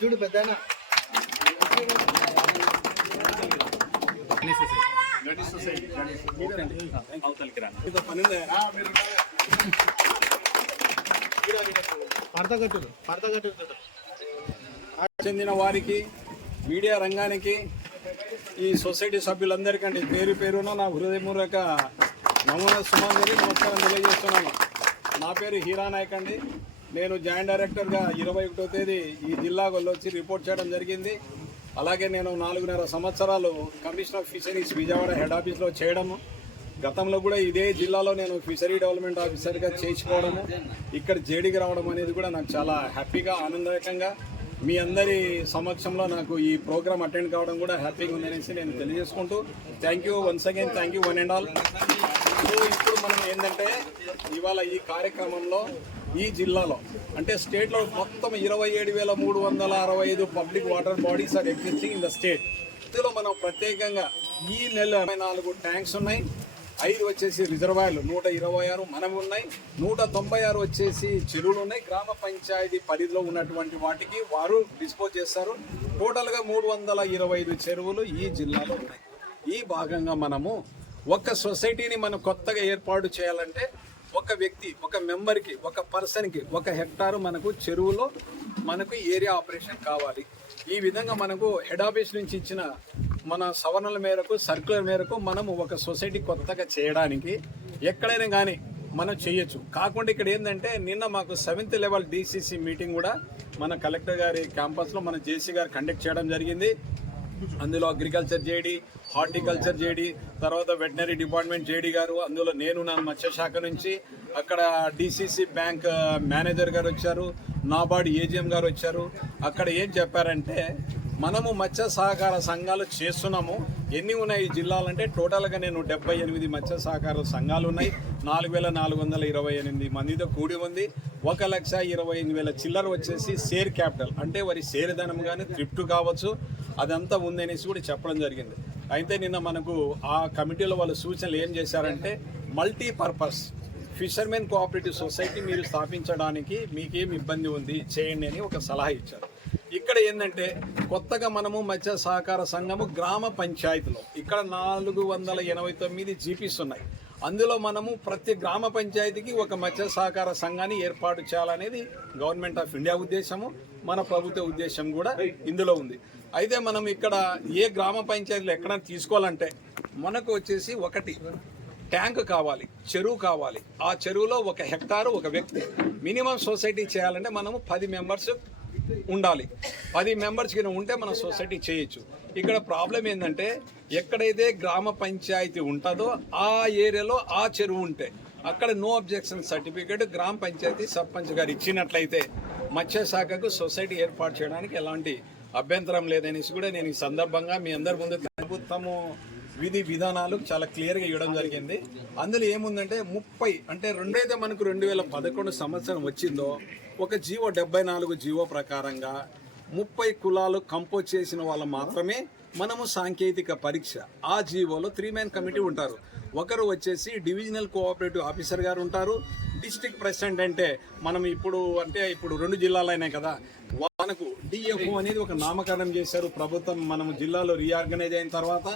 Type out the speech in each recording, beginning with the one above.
చూడు పెద్దనా చెందిన వారికి మీడియా రంగానికి ఈ సొసైటీ సభ్యులందరికంటే పేరు పేరున నా హృదయపూర్వక నమూనా సుమాంజలి నమస్కారం తెలియజేస్తున్నాను. నా పేరు హీరా నాయక్ అండి. నేను జాయింట్ డైరెక్టర్గా ఇరవై ఒకటో తేదీ ఈ జిల్లాకు వచ్చి రిపోర్ట్ చేయడం జరిగింది. అలాగే నేను నాలుగున్నర సంవత్సరాలు commissioner of fisheries Vijayawada head ఆఫీస్లో చేయడము. గతంలో కూడా ఇదే జిల్లాలో నేను ఫిషరీ డెవలప్మెంట్ ఆఫీసర్గా చేసుకోవడము ఇక్కడ జేడీకి రావడం అనేది కూడా నాకు చాలా హ్యాపీగా ఆనందదాయకంగా మీ అందరి సమక్షంలో నాకు ఈ ప్రోగ్రామ్ అటెండ్ కావడం కూడా హ్యాపీగా ఉందనేసి నేను తెలియజేసుకుంటూ thank you once again thank you one and all so ఇప్పుడు మనం ఏంటంటే ఇవాళ ఈ కార్యక్రమంలో ఈ జిల్లాలో అంటే స్టేట్లో మొత్తం ఇరవై ఏడు వేల మూడు వందల అరవై ఐదు public water bodies are existing in the state. ఇందులో మనం ప్రత్యేకంగా ఈ నెల నాలుగు ట్యాంక్స్ ఉన్నాయి. ఐదు వచ్చేసి రిజర్వాయర్లు నూట ఇరవై ఆరు మనవి ఉన్నాయి. నూట తొంభై ఆరు వచ్చేసి చెరువులు ఉన్నాయి. గ్రామ పంచాయతీ పరిధిలో ఉన్నటువంటి వాటికి వారు డిస్పోజ్ చేస్తారు. టోటల్గా మూడు వందల ఇరవై ఐదు చెరువులు ఈ జిల్లాలో ఉన్నాయి. ఈ భాగంగా మనము ఒక సొసైటీని మనం కొత్తగా ఏర్పాటు చేయాలంటే ఒక వ్యక్తి ఒక మెంబర్కి ఒక పర్సన్కి ఒక హెక్టారు మనకు చెరువులో మనకు ఏరియా ఆపరేషన్ కావాలి. ఈ విధంగా మనకు హెడ్ ఆఫీస్ నుంచి ఇచ్చిన మన సవరణల మేరకు సర్కులర్ మేరకు మనము ఒక సొసైటీ కొత్తగా చేయడానికి ఎక్కడైనా కానీ మనం చేయొచ్చు. కాకుండా ఇక్కడ ఏంటంటే నిన్న మాకు సెవెంత్ లెవెల్ డిసిసి మీటింగ్ కూడా మన కలెక్టర్ గారి క్యాంపస్లో మన జేసీ గారు కండక్ట్ చేయడం జరిగింది. అందులో అగ్రికల్చర్ జేడి హార్టికల్చర్ జేడి తర్వాత వెటనరీ డిపార్ట్మెంట్ జేడి గారు అందులో నేను నా మత్స్యశాఖ నుంచి అక్కడ డిసిసి బ్యాంక్ మేనేజర్ గారు వచ్చారు నాబార్డ్ ఏజిఎం గారు వచ్చారు. అక్కడ ఏం చెప్పారంటే మనము మత్స్య సహకార సంఘాలు చేస్తున్నాము. ఎన్ని ఉన్నాయి ఈ జిల్లాలంటే టోటల్గా నేను డెబ్బై ఎనిమిది మత్స్య సహకార సంఘాలు ఉన్నాయి నాలుగు వేల నాలుగు వందల ఇరవై ఎనిమిది మందితో కూడి ఉంది. ఒక లక్ష ఇరవై ఎనిమిది వేల చిల్లర వచ్చేసి షేర్ క్యాపిటల్ అంటే వారి షేర్ ధనం కానీ త్రిప్టు కావచ్చు. అదంతా ఉంది అనేసి కూడా చెప్పడం జరిగింది. అయితే నిన్న మనకు ఆ కమిటీలో వాళ్ళ సూచనలు ఏం చేశారంటే మల్టీపర్పస్ ఫిషర్మెన్ కోఆపరేటివ్ సొసైటీ మీరు స్థాపించడానికి మీకేం ఇబ్బంది ఉంది చేయండి అని ఒక సలహా ఇచ్చారు. ఇక్కడ ఏంటంటే కొత్తగా మనము మత్స్య సహకార సంఘము గ్రామ పంచాయతీలో ఇక్కడ నాలుగు వందల ఎనభై తొమ్మిది జీపీస్ ఉన్నాయి. అందులో మనము ప్రతి గ్రామ పంచాయతీకి ఒక మత్స్య సహకార సంఘాన్ని ఏర్పాటు చేయాలనేది గవర్నమెంట్ ఆఫ్ ఇండియా ఉద్దేశము. మన ప్రభుత్వ ఉద్దేశం కూడా ఇందులో ఉంది. అయితే మనం ఇక్కడ ఏ గ్రామ పంచాయతీలో ఎక్కడ తీసుకోవాలంటే మనకు వచ్చేసి ఒకటి ట్యాంక్ కావాలి చెరువు కావాలి. ఆ చెరువులో ఒక హెక్టారు ఒక వ్యక్తి మినిమం సొసైటీ చేయాలంటే మనము పది మెంబర్స్ ఉండాలి. పది మెంబర్స్ కింద ఉంటే మనం సొసైటీ చేయొచ్చు. ఇక్కడ ప్రాబ్లం ఏంటంటే ఎక్కడైతే గ్రామ పంచాయతీ ఉంటుందో ఆ ఏరియాలో ఆ చెరువు ఉంటే అక్కడ నో అబ్జెక్షన్ సర్టిఫికేట్ గ్రామ పంచాయతీ సర్పంచ్ గారు ఇచ్చినట్లయితే మత్స్య శాఖకు సొసైటీ ఏర్పాటు చేయడానికి ఎలాంటి అభ్యంతరం లేదనేసి కూడా నేను ఈ సందర్భంగా మీ అందరి ముందు ప్రభుత్వము విధి విధానాలు చాలా క్లియర్గా ఇవ్వడం జరిగింది. అందులో ఏముందంటే ముప్పై అంటే రెండైతే మనకు రెండు వేల పదకొండు సంవత్సరం వచ్చిందో ఒక జీవో డెబ్బై నాలుగు జీవో ప్రకారంగా ముప్పై కులాలు కంపోజ్ చేసిన వాళ్ళు మాత్రమే మనము సాంకేతిక పరీక్ష. ఆ జీవోలో త్రీ మ్యాన్ కమిటీ ఉంటారు. ఒకరు వచ్చేసి డివిజనల్ కోఆపరేటివ్ ఆఫీసర్ గారు ఉంటారు. డిస్ట్రిక్ట్ ప్రెసిడెంట్ అంటే మనం ఇప్పుడు అంటే ఇప్పుడు రెండు జిల్లాలైనాయి కదా మనకు డిఎఫ్ఓ అనేది ఒక నామకరణం చేశారు. ప్రభుత్వం మనం జిల్లాలో రీఆర్గనైజ్ అయిన తర్వాత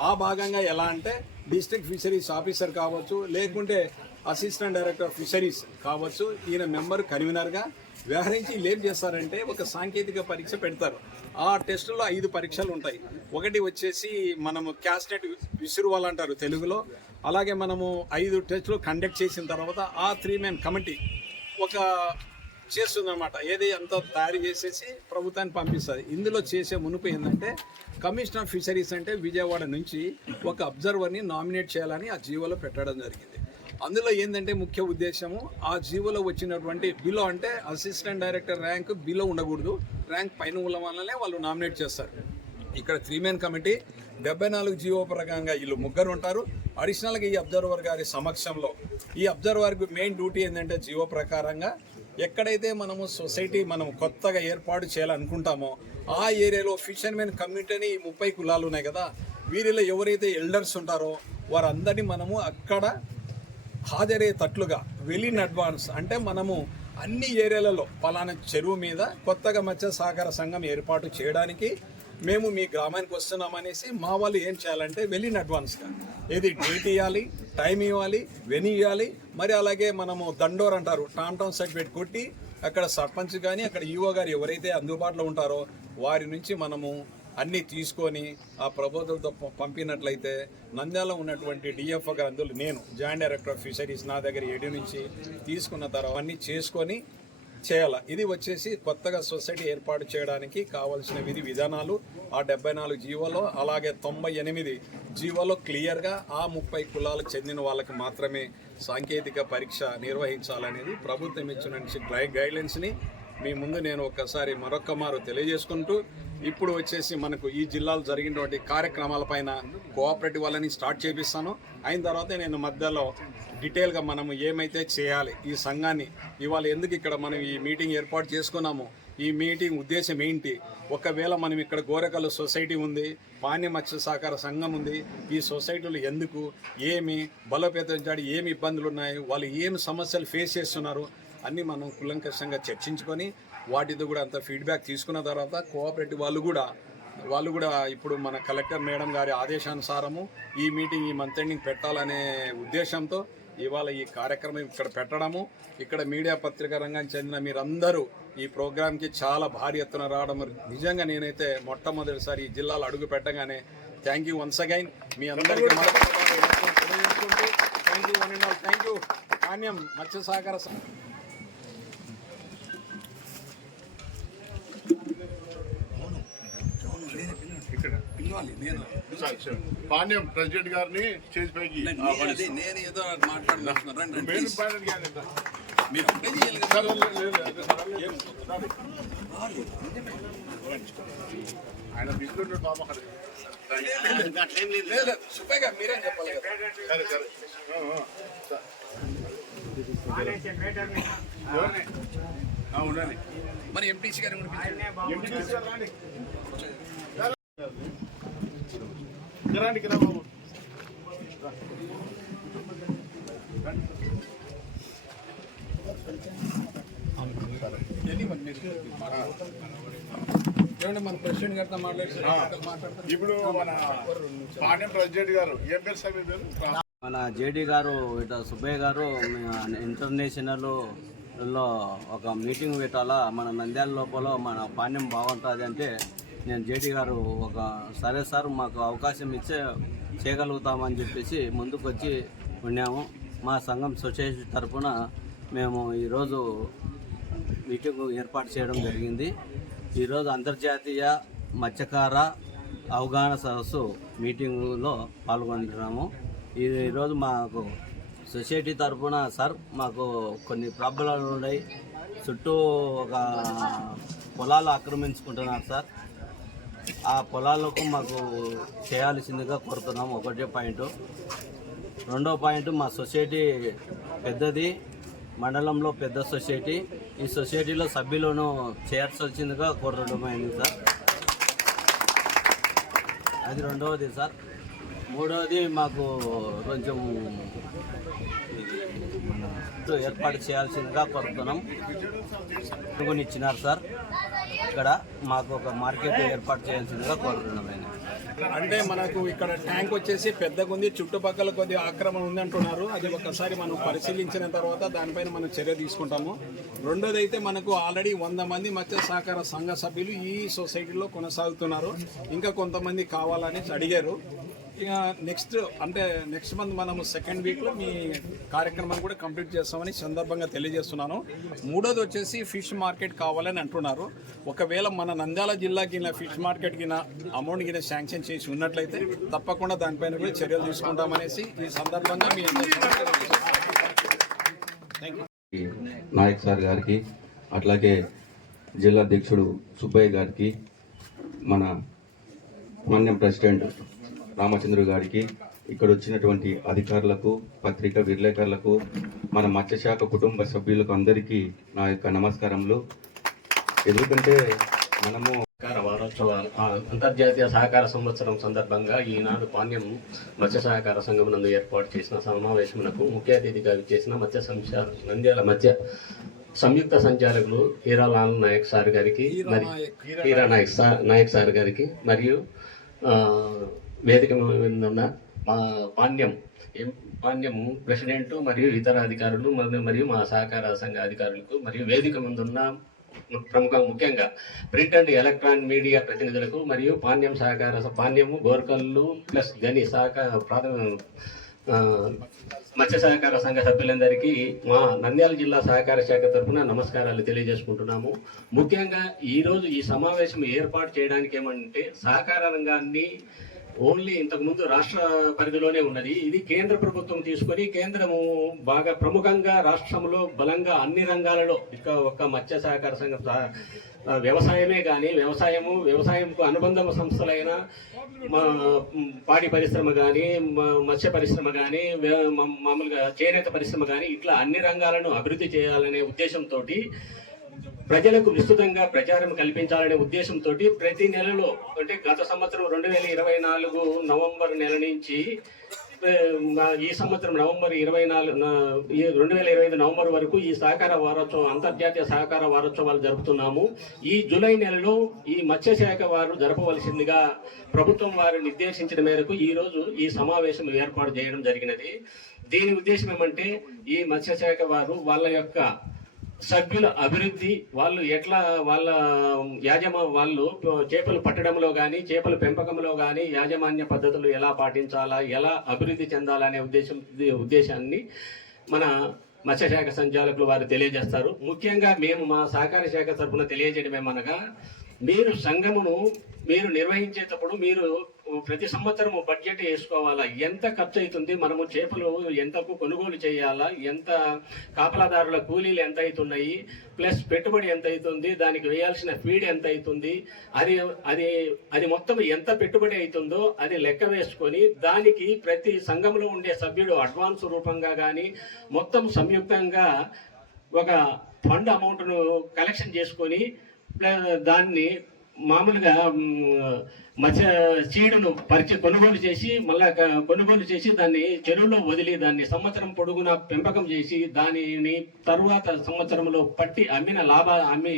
ఆ భాగంగా ఎలా అంటే డిస్ట్రిక్ట్ ఫిషరీస్ ఆఫీసర్ కావచ్చు లేకుంటే అసిస్టెంట్ డైరెక్టర్ ఫిషరీస్ కావచ్చు ఈయన మెంబర్ కన్వీనర్గా వ్యవహరించి ఏం చేస్తారంటే ఒక సాంకేతిక పరీక్ష పెడతారు. ఆ టెస్టులో ఐదు పరీక్షలు ఉంటాయి. ఒకటి వచ్చేసి మనము క్యాస్టెట్ విసురువాలంటారు తెలుగులో. అలాగే మనము ఐదు టెస్టులు కండక్ట్ చేసిన తర్వాత ఆ త్రీ మెన్ కమిటీ ఒక చేస్తుందన్నమాట. ఏది అంతా తయారు చేసేసి ప్రభుత్వాన్ని పంపిస్తుంది. ఇందులో చేసే మునుపు ఏంటంటే కమిషనర్ ఆఫ్ ఫిషరీస్ అంటే విజయవాడ నుంచి ఒక అబ్జర్వర్ని నామినేట్ చేయాలని ఆ జీవోలో పెట్టడం జరిగింది. అందులో ఏంటంటే ముఖ్య ఉద్దేశము ఆ జీవోలో వచ్చినటువంటి బిలో అంటే అసిస్టెంట్ డైరెక్టర్ ర్యాంక్ బిలో ఉండకూడదు. ర్యాంక్ పైన ఉన్న వల్లనే వాళ్ళు నామినేట్ చేస్తారు. ఇక్కడ త్రీ మెన్ కమిటీ డెబ్బై నాలుగు జీవో ప్రకారంగా వీళ్ళు ముగ్గురు ఉంటారు. అడిషనల్గా ఈ అబ్జర్వర్ గారి సమక్షంలో ఈ అబ్జర్వర్కి మెయిన్ డ్యూటీ ఏంటంటే జీవో ప్రకారంగా ఎక్కడైతే మనము సొసైటీ మనం కొత్తగా ఏర్పాటు చేయాలనుకుంటామో ఆ ఏరియాలో ఫిషర్మెన్ కమ్యూనిటీని ముప్పై కులాలు ఉన్నాయి కదా వీరిలో ఎవరైతే ఎల్డర్స్ ఉంటారో వారందరినీ మనము అక్కడ హాజరయ్యేటట్లుగా వెల్ అడ్వాన్స్ అంటే మనము అన్ని ఏరియాలలో పలానా చెరువు మీద కొత్తగా మత్స్య సహకార సంఘం ఏర్పాటు చేయడానికి మేము మీ గ్రామానికి వస్తున్నామనేసి మా వాళ్ళు ఏం చేయాలంటే వెళ్ళిన అడ్వాన్స్గా ఏది డేట్ ఇవ్వాలి టైం ఇవ్వాలి వెని ఇవ్వాలి మరి అలాగే మనము దండోర్ అంటారు టామ్ టామ్ సర్టిఫికేట్ కొట్టి అక్కడ సర్పంచ్ కానీ అక్కడ ఈఓ గారు ఎవరైతే అందుబాటులో ఉంటారో వారి నుంచి మనము అన్నీ తీసుకొని ఆ ప్రపోజల్తో పంపినట్లయితే నంద్యాల ఉన్నటువంటి డిఎఫ్ఓ గ్రంథులు నేను జాయింట్ డైరెక్టర్ ఆఫ్ ఫిషరీస్ నా దగ్గర ఏడు నుంచి తీసుకున్న తర్వాత అన్నీ చేసుకొని చేయాల. ఇది వచ్చేసి కొత్తగా సొసైటీ ఏర్పాటు చేయడానికి కావాల్సిన విధి విధానాలు ఆ డెబ్బై నాలుగు జీవోలో అలాగే తొంభై ఎనిమిది జీవోలో క్లియర్గా ఆ ముప్పై కులాలకు చెందిన వాళ్ళకి మాత్రమే సాంకేతిక పరీక్ష నిర్వహించాలనేది ప్రభుత్వం ఇచ్చిన గైడ్లైన్స్ని మీ ముందు నేను ఒక్కసారి మరొక్క మారు తెలియజేసుకుంటూ ఇప్పుడు వచ్చేసి మనకు ఈ జిల్లాలో జరిగినటువంటి కార్యక్రమాలపైన కోఆపరేటివ్ వాళ్ళని స్టార్ట్ చేపిస్తాను. అయిన తర్వాత నేను మధ్యలో డీటెయిల్గా మనము ఏమైతే చేయాలి ఈ సంఘాన్ని ఇవాళ ఎందుకు ఇక్కడ మనం ఈ మీటింగ్ ఏర్పాటు చేసుకున్నాము ఈ మీటింగ్ ఉద్దేశం ఏంటి ఒకవేళ మనం ఇక్కడ గోరకల్లు సొసైటీ ఉంది పాణ్య మత్స్య సహకార సంఘం ఉంది ఈ సొసైటీలు ఎందుకు ఏమి బలోపేతం చేయడం ఏమి ఇబ్బందులు ఉన్నాయి వాళ్ళు ఏమి సమస్యలు ఫేస్ చేస్తున్నారు అన్నీ మనం కులంకషంగా చర్చించుకొని వాటితో కూడా అంత ఫీడ్బ్యాక్ తీసుకున్న తర్వాత కోఆపరేటివ్ వాళ్ళు కూడా వాళ్ళు కూడా ఇప్పుడు మన కలెక్టర్ మేడం గారి ఆదేశానుసారము ఈ మీటింగ్ ఈ మంత్ ఎండింగ్ పెట్టాలనే ఉద్దేశంతో ఇవాళ ఈ కార్యక్రమం ఇక్కడ పెట్టడము. ఇక్కడ మీడియా పత్రికా రంగానికి చెందిన మీరందరూ ఈ ప్రోగ్రాంకి చాలా భారీ ఎత్తున రావడం నిజంగా నేనైతే మొట్టమొదటిసారి ఈ జిల్లాలో అడుగు పెట్టగానే థ్యాంక్ యూ వన్స్ అగైన్ మీ అందరికీ thank you one and all thank you మత్స్య సహకార పాణ్యం ప్రెసిడెంట్ గారిని స్టేజ్ పైకి నేను ఏదో మాట్లాడుతున్నాను గారు? మీరు. ఆయన బాబా గారు మీరేం చెప్పాలి సరే సరే. ఎంపీసీ గారిని బాబు? మన ప్రెసిడెంట్ గారితో మాట్లాడి మాట్లాడతారు ఇప్పుడు మన పాణ్యం ప్రెసిడెంట్ గారు ఏం పేరు సార్ మీ పేరు? మన జేడీ గారు ఇట సుబ్బయ్య గారు ఇంటర్నేషనల్లో ఒక మీటింగ్ పెట్టాలా? మన నంద్యాల లోపల మన పాణ్యం బాగుంటుంది అంటే నేను జేడీ గారు ఒక సరే సార్ మాకు అవకాశం ఇచ్చే చేయగలుగుతామని చెప్పేసి ముందుకు వచ్చి ఉన్నాము మా సంఘం సొసైటీ తరఫున మేము ఈరోజు మీటింగ్ ఏర్పాటు చేయడం జరిగింది. ఈరోజు అంతర్జాతీయ మత్స్యకార అవగాహన సదస్సు మీటింగులో పాల్గొంటున్నాము. ఈరోజు మాకు సొసైటీ తరఫున సార్ మాకు కొన్ని ప్రాబ్లాలు ఉన్నాయి. చుట్టూ ఒక పొలాలు ఆక్రమించుకుంటున్నారు సార్. ఆ పొలాలకు మాకు చేయాల్సిందిగా కోరుతున్నాం. ఒకటే పాయింట్. రెండో పాయింట్ మా సొసైటీ పెద్దది. మండలంలో పెద్ద సొసైటీ. ఈ సొసైటీలో సభ్యులను చేర్చాల్సిందిగా కోరడమైంది సార్. అది రెండవది సార్. మూడవది మాకు కొంచెం మన ఏర్పాటు చేయాల్సిందిగా కోరుతున్నాం. ఇచ్చినారు సార్. ఇక్కడ మాకు ఒక మార్కెట్ ఏర్పాటు చేయాల్సిందిగా కోరుతున్నాం ఆయన. అంటే మనకు ఇక్కడ ట్యాంక్ వచ్చేసి పెద్దగా ఉంది చుట్టుపక్కల కొద్దిగా ఆక్రమణ ఉంది అంటున్నారు. అది ఒకసారి మనం పరిశీలించిన తర్వాత దానిపైన మనం చర్య తీసుకుంటాము. రెండోది అయితే మనకు ఆల్రెడీ వంద మంది మత్స్య సహకార సంఘ సభ్యులు ఈ సొసైటీలో కొనసాగుతున్నారు. ఇంకా కొంతమంది కావాలని అడిగారు. ఇక నెక్స్ట్ అంటే నెక్స్ట్ మంత్ మనము సెకండ్ వీక్లో మీ కార్యక్రమాన్ని కూడా కంప్లీట్ చేస్తామని సందర్భంగా తెలియజేస్తున్నాను. మూడోది వచ్చేసి ఫిష్ మార్కెట్ కావాలని అంటున్నారు. ఒకవేళ మన నంద్యాల జిల్లాకి ఫిష్ మార్కెట్ కింద అమౌంట్ కింద శాంక్షన్ చేసి ఉన్నట్లయితే తప్పకుండా దానిపైన కూడా చర్యలు తీసుకుంటామనేసి ఈ సందర్భంగా మీ థ్యాంక్ యూ నాయక్ సార్ గారికి అట్లాగే జిల్లా అధ్యక్షుడు సుబ్బయ్య గారికి మన మాన్యం ప్రెసిడెంట్ రామచంద్ర గారికి ఇక్కడ వచ్చినటువంటి అధికారులకు పత్రికా విలేకరులకు మన మత్స్యశాఖ కుటుంబ సభ్యులకు అందరికీ నా యొక్క నమస్కారములు. ఎందుకంటే మనము సహకార వారోత్సవ అంతర్జాతీయ సహకార సంవత్సరం సందర్భంగా ఈనాడు పాణ్యం మత్స్య సహకార సంఘం నందు ఏర్పాటు చేసిన సమావేశమునకు ముఖ్య అతిథిగా చేసిన మత్స్య సంస్థ నంద్యాల మధ్య సంయుక్త సంచాలకులు హీరాలాల్ నాయక్ సార్ గారికి మరి హీరా నాయక్ సార్ నాయక్ సార్ గారికి మరియు ఆ, వేదిక మీద ఉన్న మా పాణ్యం ఎం- పాణ్యం ప్రెసిడెంట్ మరియు ఇతర అధికారులు మరియు- మరియు మా సహకార సంఘ అధికారులకు మరియు వేదిక ముందున్న ప్రముఖ ముఖ్యంగా ప్రింట్ అండ్ ఎలక్ట్రానిక్ మీడియా ప్రతినిధులకు మరియు పాణ్యం సహకార పాణ్యము గోర్కల్లు ప్లస్ గని సహకార ప్రాథమిక మత్స్య సహకార సంఘ సభ్యులందరికీ మా నంద్యాల జిల్లా సహకార శాఖ తరఫున నమస్కారాలు తెలియజేసుకుంటున్నాము. ముఖ్యంగా ఈరోజు ఈ సమావేశం ఏర్పాటు చేయడానికి ఏమంటే సహకార రంగాన్ని ఓన్లీ ఇంతకుముందు రాష్ట్ర పరిధిలోనే ఉన్నది. ఇది కేంద్ర ప్రభుత్వం తీసుకొని కేంద్రము బాగా ప్రముఖంగా రాష్ట్రంలో బలంగా అన్ని రంగాలలో ఇక ఒక్క మత్స్య సహకార సంఘం వ్యవసాయమే కానీ వ్యవసాయము వ్యవసాయంకు అనుబంధ సంస్థలైన మా పాడి పరిశ్రమ కానీ మత్స్య పరిశ్రమ కానీ మామూలుగా చేనేత పరిశ్రమ కానీ ఇట్లా అన్ని రంగాలను అభివృద్ధి చేయాలనే ఉద్దేశంతో ప్రజలకు విస్తృతంగా ప్రచారం కల్పించాలనే ఉద్దేశంతో ప్రతి నెలలో అంటే గత సంవత్సరం రెండు వేల ఇరవై నాలుగు నవంబర్ నెల నుంచి ఈ సంవత్సరం నవంబర్ ఇరవై నాలుగు రెండు వేల ఇరవై ఐదు నవంబర్ వరకు ఈ సహకార వారోత్సవం అంతర్జాతీయ సహకార వారోత్సవాలు జరుపుతున్నాము. ఈ జూలై నెలలో ఈ మత్స్యశాఖ వారు జరపవలసిందిగా ప్రభుత్వం వారు నిర్దేశించిన మేరకు ఈ రోజు ఈ సమావేశం ఏర్పాటు చేయడం జరిగినది. దీని ఉద్దేశం ఏమంటే ఈ మత్స్యశాఖ వారు వాళ్ళ యొక్క సభ్యుల అభివృద్ధి వాళ్ళు ఎట్లా వాళ్ళ యాజమా వాళ్ళు చేపలు పట్టడంలో కానీ చేపల పెంపకంలో కానీ యాజమాన్య పద్ధతులు ఎలా పాటించాలా ఎలా అభివృద్ధి చెందాలనే ఉద్దేశం ఉద్దేశాన్ని మన మత్స్యశాఖ సంచాలకులు వారు తెలియజేస్తారు. ముఖ్యంగా మేము మా సహకార శాఖ తరఫున తెలియజేయడం ఏమనగా మీరు సంఘమును మీరు నిర్వహించేటప్పుడు మీరు ప్రతి సంవత్సరము బడ్జెట్ వేసుకోవాలా? ఎంత ఖర్చు అవుతుంది? మనము చేపలు ఎంతకు కొనుగోలు చేయాలా? ఎంత కాపలాదారుల కూలీలు ఎంత అవుతున్నాయి? ప్లస్ పెట్టుబడి ఎంత అవుతుంది? దానికి వేయాల్సిన ఫీడ్ ఎంత అవుతుంది? అది అది అది మొత్తం ఎంత పెట్టుబడి అవుతుందో అది లెక్క వేసుకొని దానికి ప్రతి సంఘంలో ఉండే సభ్యుడు అడ్వాన్స్ రూపంగా కానీ మొత్తం సంయుక్తంగా ఒక ఫండ్ అమౌంట్ను కలెక్షన్ చేసుకొని దాన్ని మామూలుగా మత్స్య చీడును పరిచి కొనుగోలు చేసి మళ్ళా కొనుగోలు చేసి దాన్ని చెరువులో వదిలి దాన్ని సంవత్సరం పొడుగునా పెంపకం చేసి దానిని తరువాత సంవత్సరంలో పట్టి అమ్మిన లాభ అమ్మి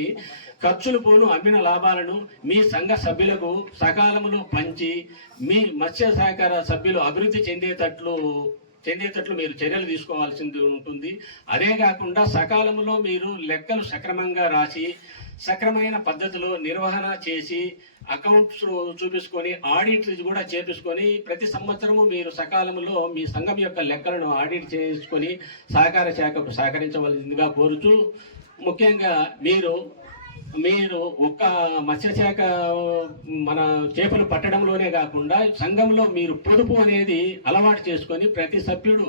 ఖర్చులు పోను అమ్మిన లాభాలను మీ సంఘ సభ్యులకు సకాలంలో పంచి మీ మత్స్య సహకార సభ్యులు అభివృద్ధి చెందేటట్లు చెందేటట్లు మీరు చర్యలు తీసుకోవాల్సింది ఉంటుంది. అదే కాకుండా సకాలంలో మీరు లెక్కలు సక్రమంగా రాసి సక్రమైన పద్ధతిలో నిర్వహణ చేసి అకౌంట్స్ చూపించుకొని ఆడిట్ కూడా చేపించుకొని ప్రతి సంవత్సరము మీరు సకాలంలో మీ సంఘం యొక్క లెక్కలను ఆడిట్ చేసుకొని సహకార శాఖకు సహకరించవలసిందిగా కోరుతూ ముఖ్యంగా మీరు మీరు ఒక్క మత్స్యశాఖ మన చేపలు పట్టడంలోనే కాకుండా సంఘంలో మీరు పొదుపు అనేది అలవాటు చేసుకొని ప్రతి సభ్యుడు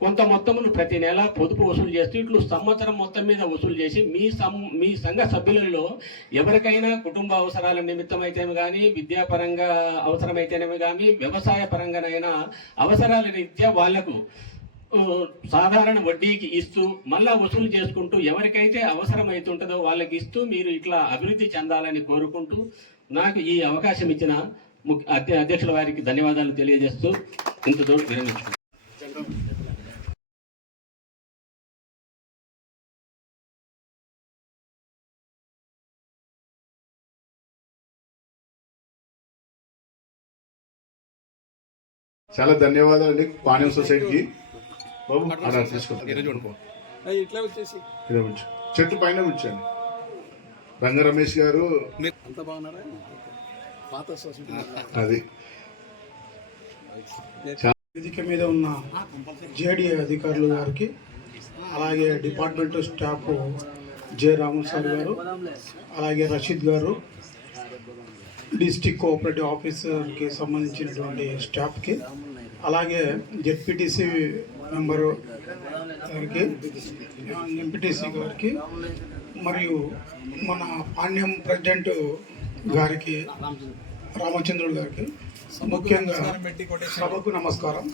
కొంత మొత్తమును ప్రతి నెల పొదుపు వసూలు చేస్తూ ఇట్లు సంవత్సరం మొత్తం మీద వసూలు చేసి మీ సం మీ సంఘ సభ్యులలో ఎవరికైనా కుటుంబ అవసరాల నిమిత్తం అయితేనే కానీ విద్యాపరంగా అవసరమైతేనేమి కానీ వ్యవసాయ పరంగానైనా అవసరాల రీత్యా వాళ్ళకు సాధారణ వడ్డీకి ఇస్తూ మళ్ళా వసూలు చేసుకుంటూ ఎవరికైతే అవసరం అవుతుంటుందో వాళ్ళకి ఇస్తూ మీరు ఇట్లా అభివృద్ధి చెందాలని కోరుకుంటూ నాకు ఈ అవకాశం ఇచ్చిన ముఖ్య అధ్య- అధ్యక్షుల వారికి ధన్యవాదాలు తెలియజేస్తూ ఇంతతో విరమించుకుంటాను చాలా ధన్యవాదాలు అండి పానీయం సొసైటీకి. బాబు. అలా ఇట్లా వచ్చేసి. ఇలా ఉంచు. చెట్టు పైన కూర్చోండి. రంగ రమేష్ గారు. అంత బాగున్నారా? పాత అది. వేదిక మీద ఉన్న జేడీ అధికారులు గారికి అలాగే department staff J Ramul sir గారు అలాగే రషీద్ గారు డిస్టిక్ కోఆపరేటివ్ ఆఫీసర్కి సంబంధించినటువంటి స్టాఫ్కి అలాగే జెడ్పీటీసీ మెంబరు గారికి ఎంపీటీసీ గారికి మరియు మన పాణ్యం ప్రెసిడెంట్ గారికి రామచంద్రుడు గారికి ముఖ్యంగా సభకు నమస్కారం.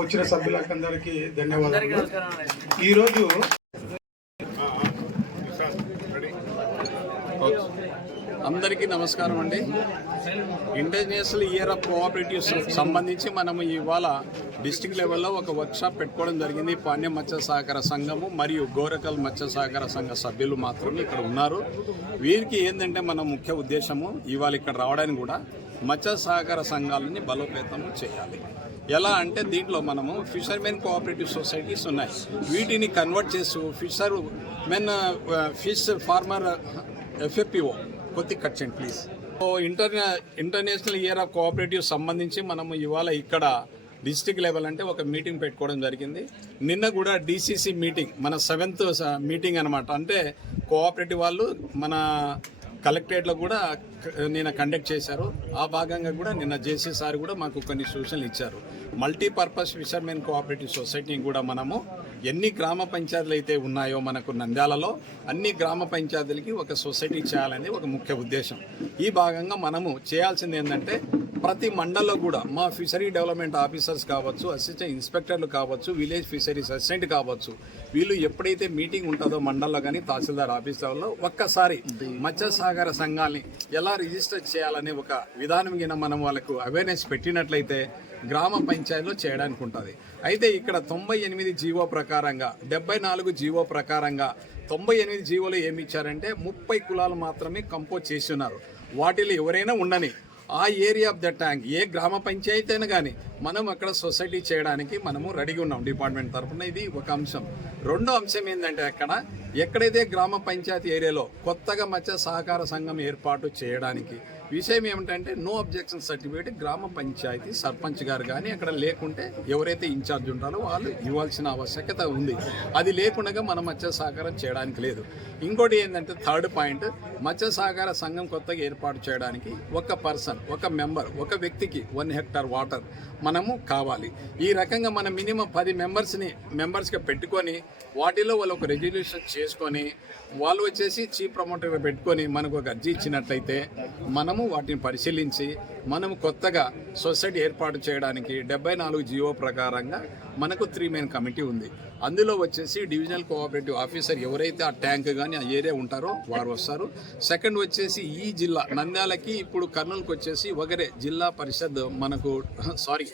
వచ్చిన సభ్యులకందరికీ ధన్యవాదాలు ఈరోజు అందరికీ నమస్కారం అండి. ఇంటర్నేషనల్ ఇయర్ ఆఫ్ కోఆపరేటివ్స్ సంబంధించి మనం ఇవాళ డిస్టిక్ లెవెల్లో ఒక వర్క్షాప్ పెట్టుకోవడం జరిగింది. పాణ్య మత్స్య సహకార సంఘము మరియు గోరకల్ మత్స్య సహకార సంఘ సభ్యులు మాత్రమే ఇక్కడ ఉన్నారు. వీరికి ఏంటంటే మన ముఖ్య ఉద్దేశము ఇవాళ ఇక్కడ రావడానికి కూడా మత్స్య సహకార సంఘాలని బలోపేతము చేయాలి. ఎలా అంటే దీంట్లో మనము ఫిషర్మెన్ కోఆపరేటివ్ సొసైటీస్ ఉన్నాయి. వీటిని కన్వర్ట్ చేస్తూ fishermen fish farmer FFPO కొద్ది కట్ చేయండి please. ఇంటర్నే international year of cooperative సంబంధించి మనము ఇవాళ ఇక్కడ డిస్టిక్ లెవెల్ అంటే ఒక మీటింగ్ పెట్టుకోవడం జరిగింది. నిన్న కూడా డిసిసి మీటింగ్ మన సెవెంత్ మీటింగ్ అనమాట అంటే కోఆపరేటివ్ వాళ్ళు మన కలెక్టరేట్లో కూడా నిన్న కండక్ట్ చేశారు. ఆ భాగంగా కూడా నిన్న జేసీ సార్ కూడా మాకు కొన్ని సూచనలు ఇచ్చారు. మల్టీపర్పస్ ఫిషర్మెన్ కోఆపరేటివ్ సొసైటీని కూడా మనము ఎన్ని గ్రామ పంచాయతీలు అయితే ఉన్నాయో మనకు నంద్యాలలో అన్ని గ్రామ పంచాయతీలకి ఒక సొసైటీ చేయాలని ఒక ముఖ్య ఉద్దేశం. ఈ భాగంగా మనము చేయాల్సింది ఏంటంటే ప్రతి మండల్లో కూడా మా ఫిషరీ డెవలప్మెంట్ ఆఫీసర్స్ కావచ్చు అసిస్టెంట్ ఇన్స్పెక్టర్లు కావచ్చు విలేజ్ ఫిషరీస్ అసిస్టెంట్ కావచ్చు వీళ్ళు ఎప్పుడైతే మీటింగ్ ఉంటుందో మండల్లో కానీ తహసీల్దార్ ఆఫీసర్లో ఒక్కసారి మత్స్యసాగర సంఘాల్ని ఎలా రిజిస్టర్ చేయాలనే ఒక విధానం కింద మనం వాళ్ళకు అవేర్నెస్ పెట్టినట్లయితే గ్రామ పంచాయతీలో చేయడానికి ఉంటుంది. అయితే ఇక్కడ తొంభై ఎనిమిది జీవో ప్రకారంగా డెబ్బై నాలుగు జీవో ప్రకారంగా తొంభై ఎనిమిది జీవోలు ఏమి ఇచ్చారంటే ముప్పై కులాలు మాత్రమే కంపోజ్ చేస్తున్నారు వాటిలో ఎవరైనా ఉండని ఆ ఏరియా ఆఫ్ ద ట్యాంక్ ఏ గ్రామ పంచాయతీ అయినా కానీ మనం అక్కడ సొసైటీ చేయడానికి మనము రెడీగా ఉన్నాం డిపార్ట్మెంట్ తరఫున ఇది ఒక అంశం. రెండో అంశం ఏంటంటే అక్కడ ఎక్కడైతే గ్రామ పంచాయతీ ఏరియాలో కొత్తగా మత్స్య సహకార సంఘం ఏర్పాటు చేయడానికి విషయం ఏమిటంటే నో అబ్జెక్షన్ సర్టిఫికేట్ గ్రామ పంచాయతీ సర్పంచ్ గారు కానీ అక్కడ లేకుంటే ఎవరైతే ఇన్ఛార్జ్ ఉంటారో వాళ్ళు ఇవ్వాల్సిన ఆవశ్యకత ఉంది. అది లేకుండా మనం మత్స్య సహకారం చేయడానికి లేదు. ఇంకోటి ఏంటంటే థర్డ్ పాయింట్ మత్స్య సహకార సంఘం కొత్తగా ఏర్పాటు చేయడానికి ఒక పర్సన్ ఒక మెంబర్ ఒక వ్యక్తికి వన్ హెక్టార్ వాటర్ మనము కావాలి. ఈ రకంగా మనం మినిమం పది మెంబర్స్ని మెంబర్స్గా పెట్టుకొని వాటిలో వాళ్ళు ఒక రెజల్యూషన్ చేసుకొని వాళ్ళు వచ్చేసి చీఫ్ ప్రమోటర్గా పెట్టుకొని మనకు ఒక అర్జీ ఇచ్చినట్లయితే మనము వాటిని పరిశీలించి మనము కొత్తగా సొసైటీ ఏర్పాటు చేయడానికి డెబ్బై నాలుగు జియో ప్రకారంగా మనకు త్రీ మెయిన్ కమిటీ ఉంది. అందులో వచ్చేసి డివిజనల్ కోఆపరేటివ్ ఆఫీసర్ ఎవరైతే ఆ ట్యాంక్ కానీ ఆ ఏరియా ఉంటారో వారు వస్తారు. సెకండ్ వచ్చేసి ఈ జిల్లా నంద్యాలకి ఇప్పుడు కర్నూలుకి వచ్చేసి ఒకరే జిల్లా పరిషత్ మనకు సారీ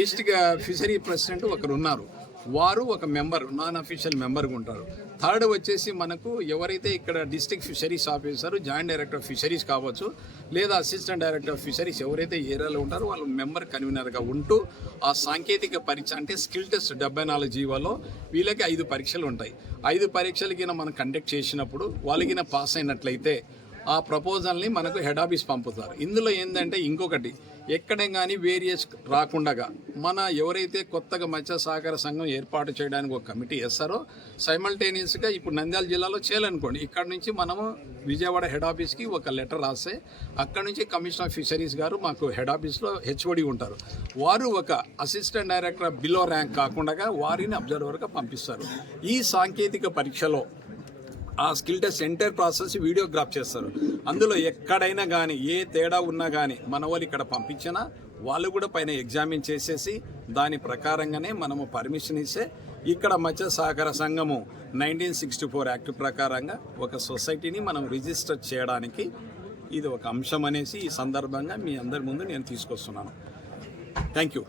డిస్టిక్ ఫిషరీ ప్రెసిడెంట్ ఒకరు ఉన్నారు వారు ఒక మెంబర్ నాన్ అఫీషియల్ మెంబర్గా ఉంటారు. థర్డ్ వచ్చేసి మనకు ఎవరైతే ఇక్కడ district fisheries officer joint director of fisheries కావచ్చు లేదా అసిస్టెంట్ డైరెక్టర్ ఆఫ్ ఫిషరీస్ ఎవరైతే ఏరియాలో ఉంటారో వాళ్ళు మెంబర్ కన్వీనర్గా ఉంటూ ఆ సాంకేతిక పరీక్ష అంటే స్కిల్ టెస్ట్ డెబ్బై నాలుగు జీవాలో వీళ్ళకి ఐదు పరీక్షలు ఉంటాయి. ఐదు పరీక్షలకి మనం కండక్ట్ చేసినప్పుడు వాళ్ళకి పాస్ అయినట్లయితే ఆ ప్రపోజల్ని మనకు హెడ్ ఆఫీస్ పంపుతారు. ఇందులో ఏంటంటే ఇంకొకటి ఎక్కడే కానీ వేరియస్ రాకుండగా మన ఎవరైతే కొత్తగా మత్స్య సహకార సంఘం ఏర్పాటు చేయడానికి ఒక కమిటీ వేస్తారో సైమల్టేనియస్గా ఇప్పుడు నంద్యాల జిల్లాలో చేయాలనుకోండి. ఇక్కడ నుంచి మనము విజయవాడ హెడ్ ఆఫీస్కి ఒక లెటర్ రాస్తే అక్కడ నుంచి కమిషనర్ ఆఫ్ ఫిషరీస్ గారు మాకు హెడ్ ఆఫీస్లో హెచ్ఓడి ఉంటారు. వారు ఒక అసిస్టెంట్ డైరెక్టర్ బిలో ర్యాంక్ కాకుండా వారిని అబ్జర్వర్గా పంపిస్తారు. ఈ సాంకేతిక పరీక్షలో ఆ skill test entire process videograph చేస్తారు. అందులో ఎక్కడైనా కానీ ఏ తేడా ఉన్నా కానీ మన వాళ్ళు ఇక్కడ పంపించినా వాళ్ళు కూడా పైన ఎగ్జామిన్ చేసేసి దాని ప్రకారంగానే మనము పర్మిషన్ ఇస్తే ఇక్కడ మత్స్య సహకార సంఘము నైన్టీన్ సిక్స్టీ ఫోర్ యాక్ట్ ప్రకారంగా ఒక సొసైటీని మనం రిజిస్టర్ చేయడానికి ఇది ఒక అంశం అనేసి ఈ సందర్భంగా మీ అందరి ముందు నేను తీసుకొస్తున్నాను. Thank you.